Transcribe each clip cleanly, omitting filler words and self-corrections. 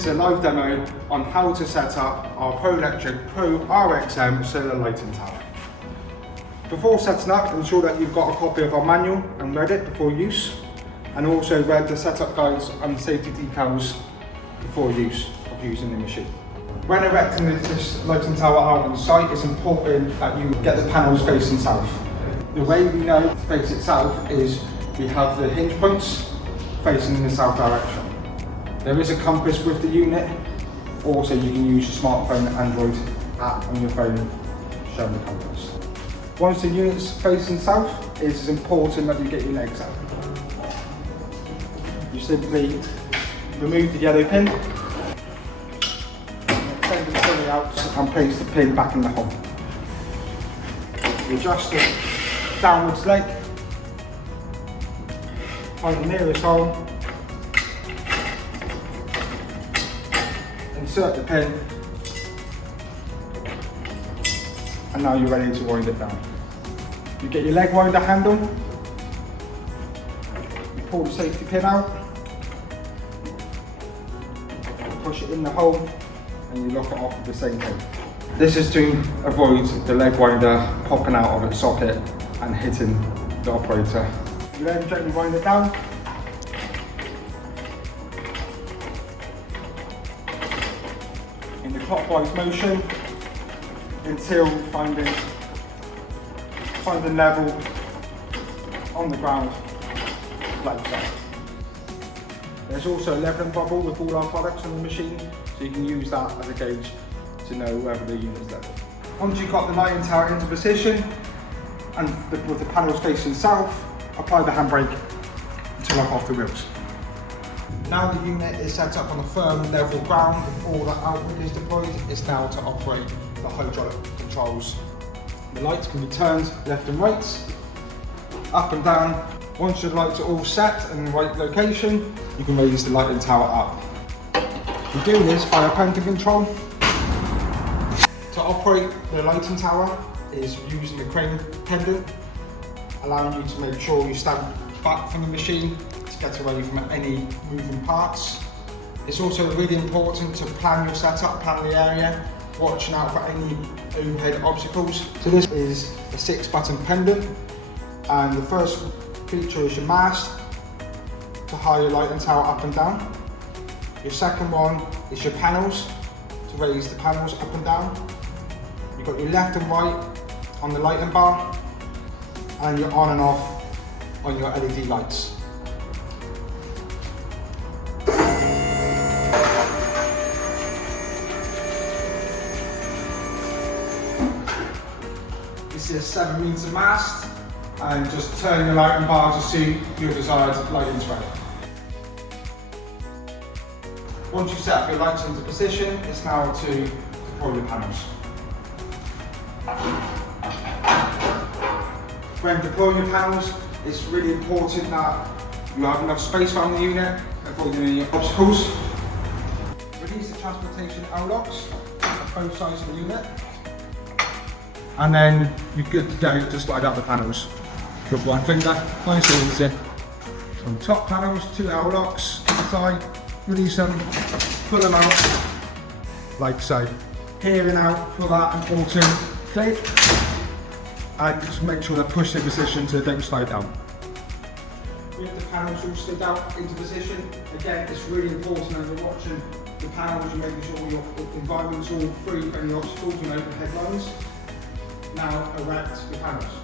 This is a live demo on how to set up our Prolectric ProRXM solar lighting tower. Before setting up, ensure that you've got a copy of our manual and read it before use, and also read the setup guides and safety decals before use of using the machine. When erecting this lighting tower out on site, it's important that you get the panels facing south. The way we know to face it south is we have the hinge points facing in the south direction. There is a compass with the unit. Also, you can use your smartphone Android app on your phone showing the compass. Once the unit's facing south, it is important that you get your legs out. You simply remove the yellow pin, extend the pulley out and place the pin back in the hole. You adjust the downwards leg, find the nearest hole, insert the pin, and now you're ready to wind it down. You get your leg winder handle, you pull the safety pin out, push it in the hole, and you lock it off with the same pin. This is to avoid the leg winder popping out of its socket and hitting the operator. You then gently wind it down. In the clockwise motion until finding level on the ground like so. There's also a leveling bubble with all our products on the machine, so you can use that as a gauge to know whether the unit's level. Once you've got the lighting tower into position and with the panels facing south, apply the handbrake to lock off the wheels. Now the unit is set up on a firm level ground with all the output is deployed, it's now to operate the hydraulic controls. The lights can be turned left and right, up and down. Once your lights are all set and in the right location, you can raise the lighting tower up. You do this by a pendant control. To operate the lighting tower is using the crane pendant, allowing you to make sure you stand back from the machine to get away from any moving parts. It's also really important to plan your setup, plan the area, watching out for any overhead obstacles. So this is a 6-button pendant, and the first feature is your mast to high your lighting tower up and down. Your second one is your panels to raise the panels up and down. You've got your left and right on the lighting bar, and your on and off on your LED lights. This is a 7-meter mast, and just turn your lighting bar to suit your desired lighting terrain. Once you've set up your lights into position, it's now to deploy the panels. When deploying your panels, it's really important that you have enough space around the unit, avoiding any obstacles. Release the transportation L-locks at both sides of the unit, and then you're good to go to slide out the panels. With one finger, nice and easy. On the top panels, 2 L-locks to the side, release them, pull them out, like so. Hearing out for that important click, and just make sure they're pushed in position so they don't slide down. With the panels all slid out into position, again it's really important as you're watching the panels, you're making sure your environment's all free from any obstacles and overhead lines. Now erect the panels.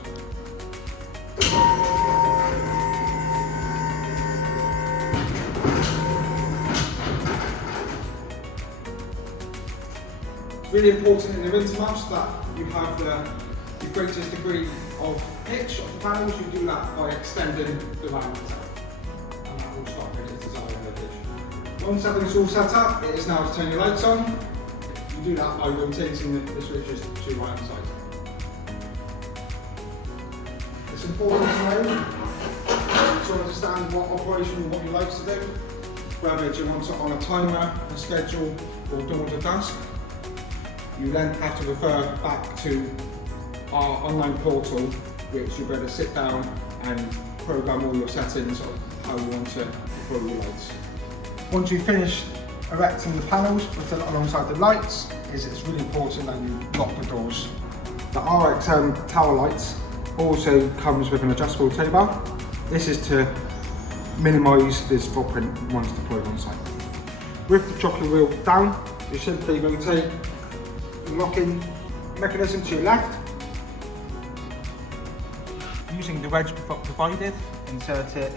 It's really important in the winter months that you have the greatest degree of pitch of the panels. You do that by extending the round itself, and that will stop its desired location. Once everything's all set up, it is now to turn your lights on. You do that by rotating the switches to your right hand side. It's important to know to understand what operation you want your lights to do, whether you want it on a timer, a schedule, or dawn to dusk. You then have to refer back to our online portal, which you'll be able to sit down and program all your settings of how you want to deploy your lights. Once you've finished erecting the panels alongside the lights is it's really important that you lock the doors. The RXM tower lights also comes with an adjustable tow bar. This is to minimise this footprint once deployed on site. With the jockey wheel down, you simply rotate the locking mechanism to your left. Using the wedge provided, insert it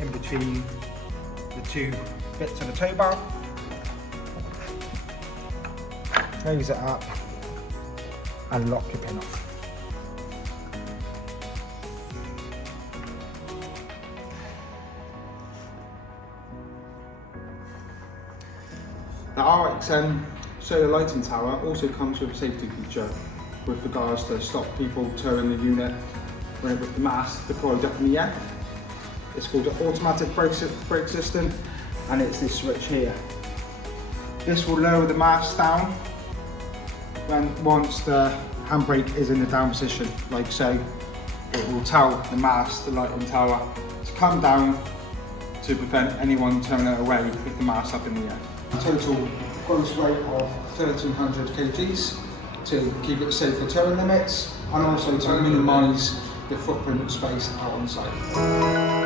in between the two bits of the tow bar. Raise it up and lock your pin off. The RXM solar lighting tower also comes with a safety feature with regards to stop people towing the unit with the mast deployed up in the air. It's called an automatic brake system, and it's this switch here. This will lower the mast down once the handbrake is in the down position, like so. It will tell the mast, the lighting tower, to come down to prevent anyone turning it away with the mast up in the air. Total gross weight of 1,300 kgs to keep it safe for towing limits and also to minimise the footprint space out on site.